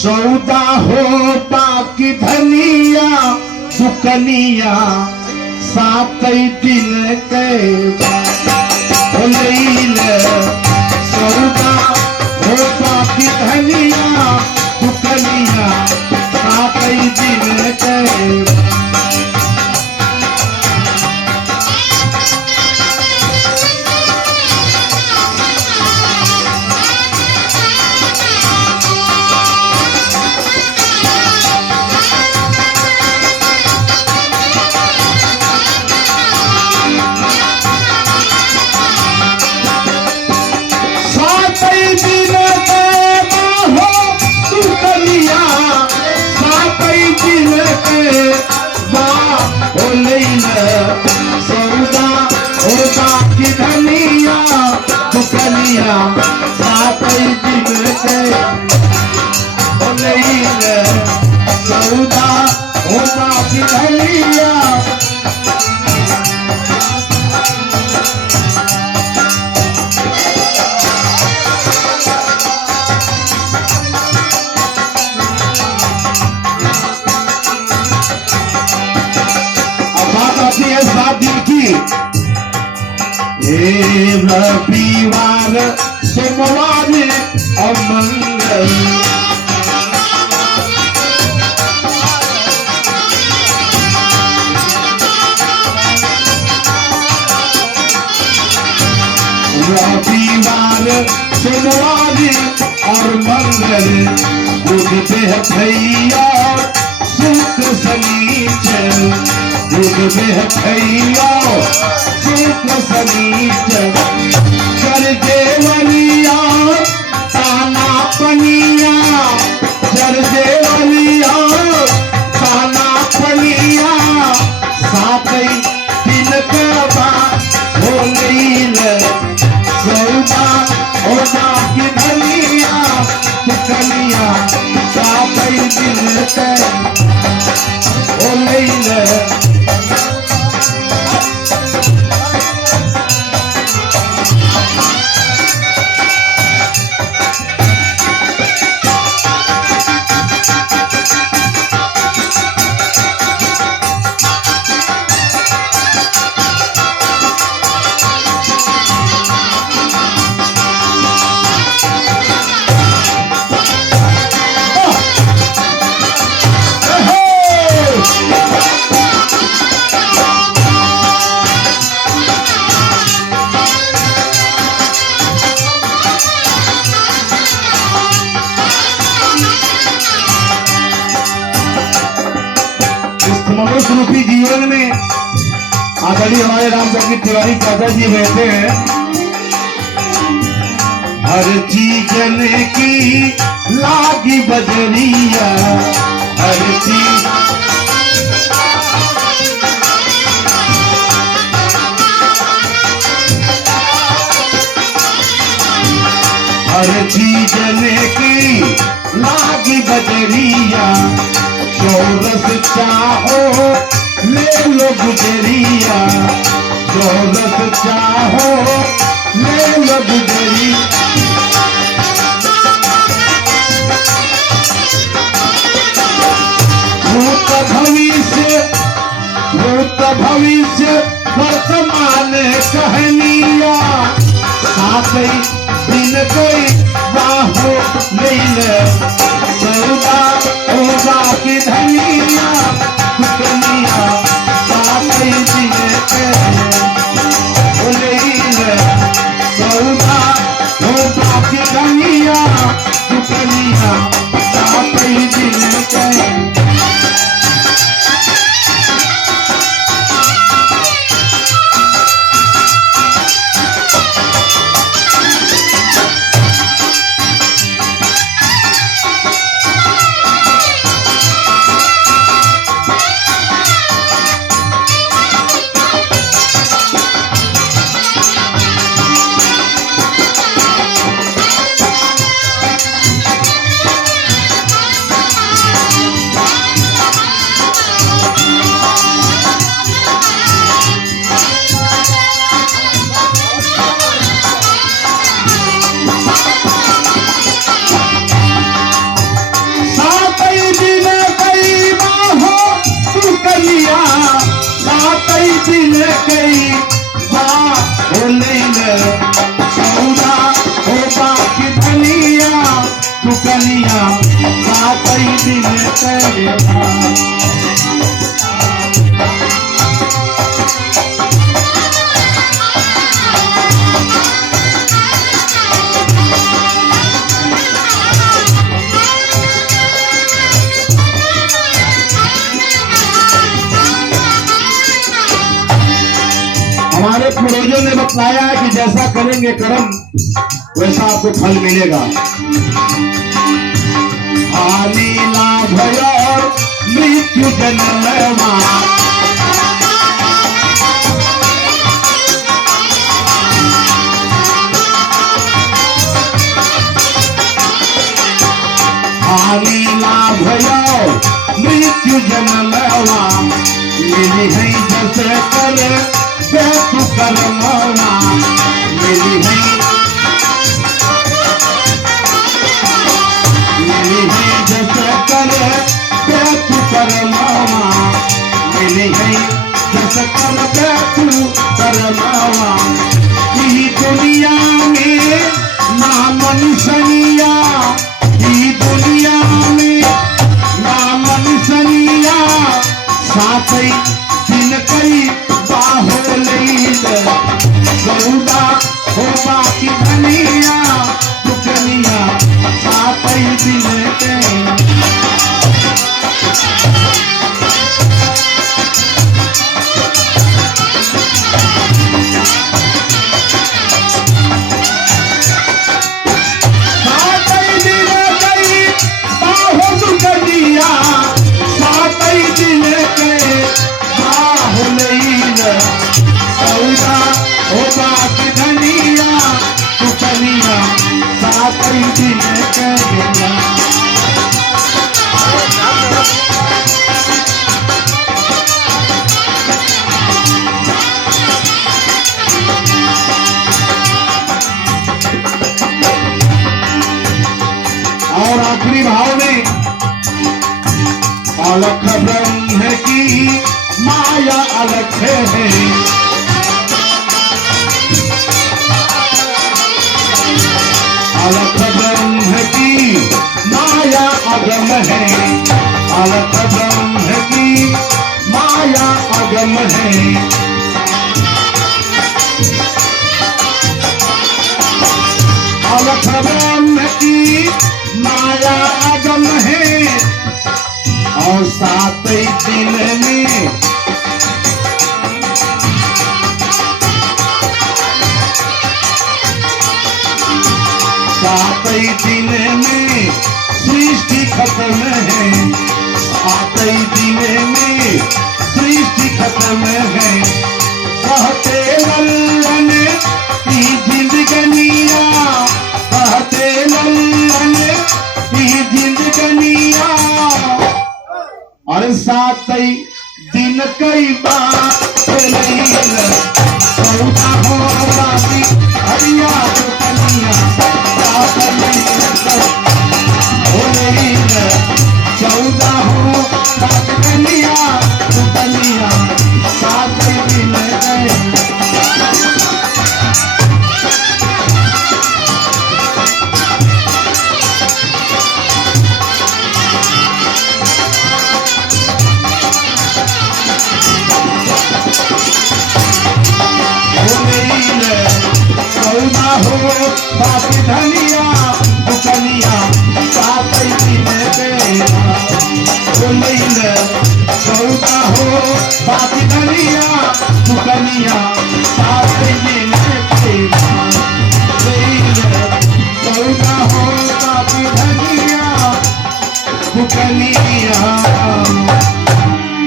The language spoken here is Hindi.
सौदा हो बाकी धनिया दुकनिया सात दिन के सौदा हो बाकी धनिया दुकनिया सात दिन के सौदा होता की धनिया दुकनिया सात दिन के सौदा होता की धनिया रविवार सोमवार और मंगल रविवार सोमवार और मंगल बुध भैया शुक्र शनिचर बुध भैया शुक्र शनिचर कर देवलिया ताना पनिया जर देवलिया ताना पनिया सात दिन के बाद हो सौदा होता की धनिया दुकनिया सात दिन के हो मनुष्य रूपी जीवन में आदरणीय हमारे राम जगत तिवारी चाचा जी कहते हैं हर चीज की लागी बजरिया हर चीज की लागी बजरिया चौरस चाहो ले लो गुजरिया चौरस चाहो ले लो गुजरी भूत भविष्य वर्तमान कहनिया साथ दिन कोई बाहो ले सौदा होगा की धनिया दुकनिया सात दिन के सौदा होगा की धनिया दुकनिया सात दिन के दिन कई बात हो ले सौदा हो बाकी धनिया दुकनिया सातई दिन कई हमारे पूर्वजों ने बतलाया है कि जैसा करेंगे कर्म वैसा आपको फल मिलेगा। हानि लाभ और मृत्यु जन्म हानि लाभ और मृत्यु जन्म मिली है जैसे करे तू करमना मिली है जैसे करे तू करमना मिली है जैसे कर तू करमना ई दुनिया में ना मनुष्यनिया ई दुनिया में ना मनुष्यनिया साथई दिन कई सौदा हो बाकी धनिया दुकनिया सातई दिन के सातई दिन कई बाहो दुकनिया सातई दिन के बाहो सौदा हो बाकी धनिया दुकनिया सातई दिन करेगा। और आखिरी भाव में अलख ब्रह्म की माया अलख है अलख ब्रह्म की माया अगम है अलख ब्रह्म की माया अगम है अलख ब्रह्म की माया अगम है और सातई दिन में सातई दिन में सृष्टि खत्म है सातई दिन में सृष्टि खत्म है कहते लल्लन की जिंदगनिया कहते लल्लन की जिंदगनिया और सातई दिन कई बात सौदा हो बाकी हरिया दुकनिया सौदा हो दुकनिया दुकनिया सातई दिन सौदा हो बाकी धनिया